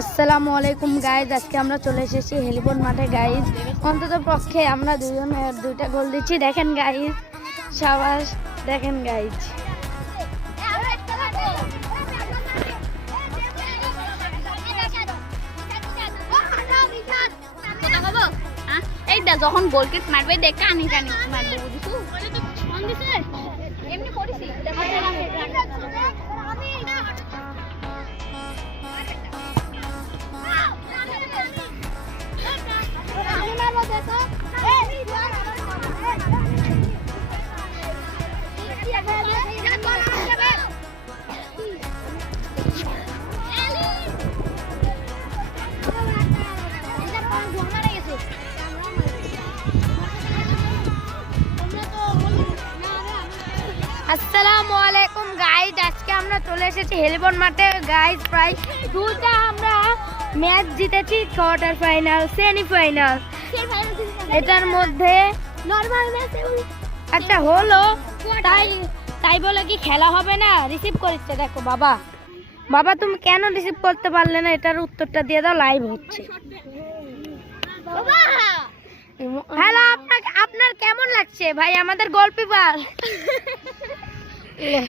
আসসালামু আলাইকুম গাইজ, আজকে আমরা চলে এসেছি হেলিপোর্ট মাঠে গাইজ। অন্তত পক্ষে আমরা দুইটা গোল দিচ্ছি। দেখেন গাইজ, সাবাস, দেখেন গাইজ। এইটা যখন গোলকিট মারবে দেখ কানি কানি মারবে বুঝিস এমনি করিস আসসালামু আলাইকুম গাইজ, আজকে আমরা চলে এসেছি হেলিপোর্ট মাঠে গাইজ। প্রায় দুটা আমরা ম্যাচ জিতেছি, কোয়ার্টার ফাইনাল, সেমিফাইনাল। এটার মধ্যে নরমাল ম্যাচ আচ্ছা হলো, তাই তাই বলে কি খেলা হবে না? রিসিভ করছে, দেখো বাবা। বাবা তুমি কেন রিসিভ করতে পারলে না? এটার উত্তরটা দিয়ে দাও, লাইভ হচ্ছে। হ্যালো, আপনার কেমন লাগছে ভাই আমাদের গোলকিপার?